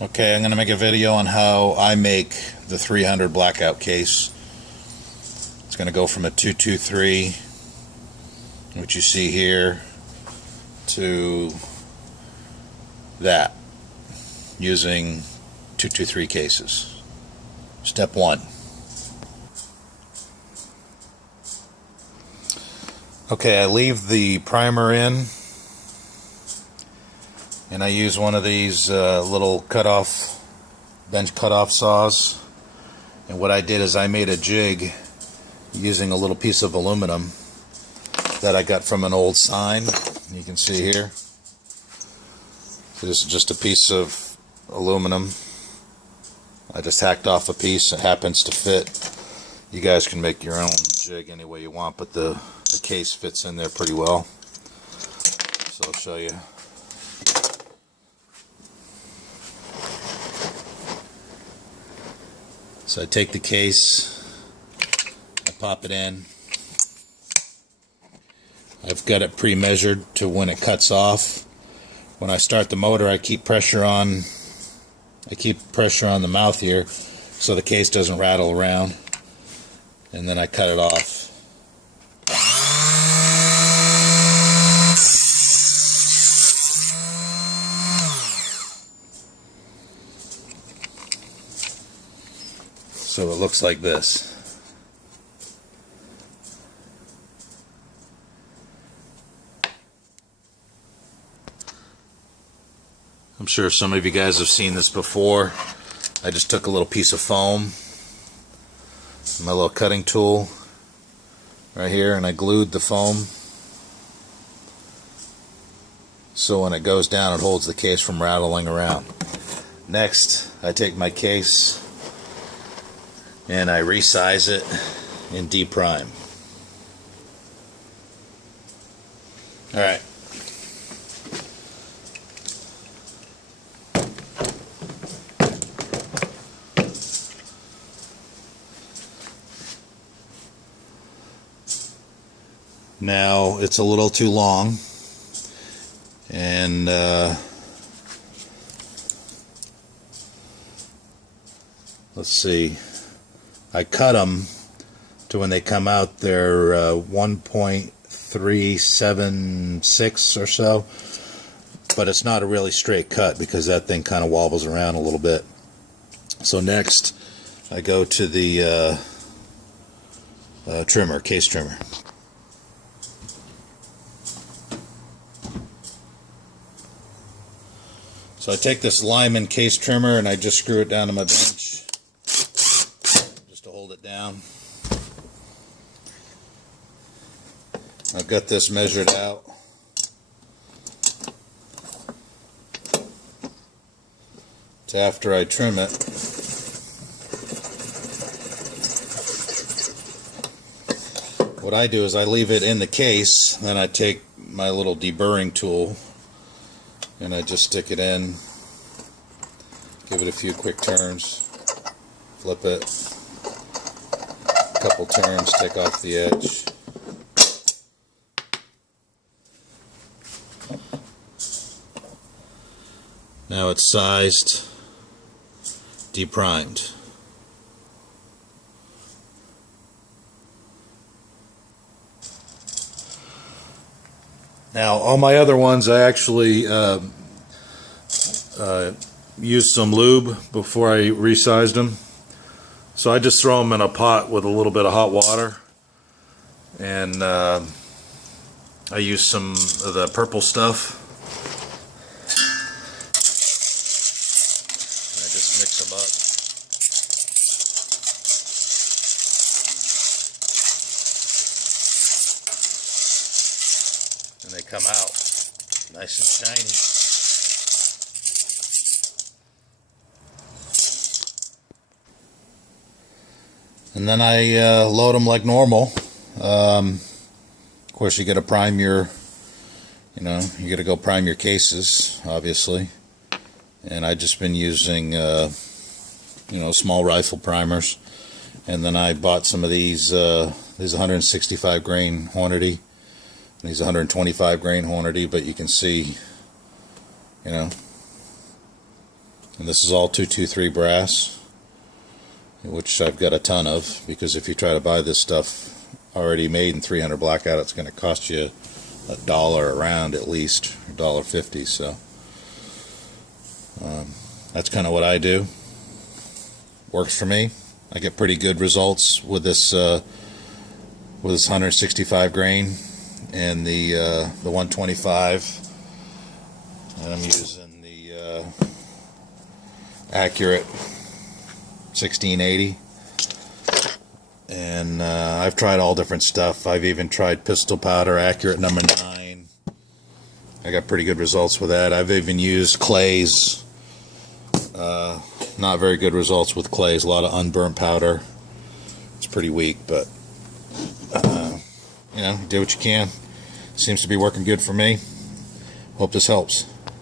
Okay, I'm going to make a video on how I make the 300 Blackout case. It's going to go from a 223, which you see here, to that, using 223 cases. Step 1. Okay, I leave the primer in, and I use one of these little bench cutoff saws. And what I did is I made a jig using a little piece of aluminum that I got from an old sign. You can see here. So this is just a piece of aluminum. I just hacked off a piece. It happens to fit. You guys can make your own jig any way you want, but the case fits in there pretty well. So I'll show you. So I take the case, I pop it in. I've got it pre-measured to when it cuts off. When I start the motor, I keep pressure on the mouth here so the case doesn't rattle around, and then I cut it off. So it looks like this. I'm sure some of you guys have seen this before. I just took a little piece of foam, my little cutting tool right here, and I glued the foam so when it goes down it holds the case from rattling around. Next, I take my case and I resize it in D-prime. Alright. Now it's a little too long, and let's see, I cut them to when they come out they're 1.376 or so, but it's not a really straight cut because that thing kind of wobbles around a little bit. So next I go to the case trimmer. So I take this Lyman case trimmer and I just screw it down to my bench just to hold it down. I've got this measured out. To after I trim it. What I do is I leave it in the case, then I take my little deburring tool and I just stick it in, give it a few quick turns, flip it, a couple turns, take off the edge. Now it's sized, deprimed. Now, all my other ones, I actually used some lube before I resized them. So I just throw them in a pot with a little bit of hot water, and I use some of the purple stuff. And I just mix them up. And they come out nice and shiny. And then I load them like normal. Of course, you got to prime your, you got to go prime your cases, obviously. And I just been using, small rifle primers. And then I bought some of these 165 grain Hornady. These 125 grain Hornady, but you can see, it And this is all 223 brass, which I've got a ton of, because if you try to buy this stuff already made in 300 Blackout, it's going to cost you $1 around at least, $1.50. So that's kind of what I do. Works for me. I get pretty good results with this 165 grain and the 125, and I'm using the Accurate 1680. And I've tried all different stuff. I've even tried pistol powder, Accurate number 9. I got pretty good results with that. I've even used clays. Not very good results with clays. A lot of unburnt powder. It's pretty weak, but you know, do what you can. Seems to be working good for me. Hope this helps.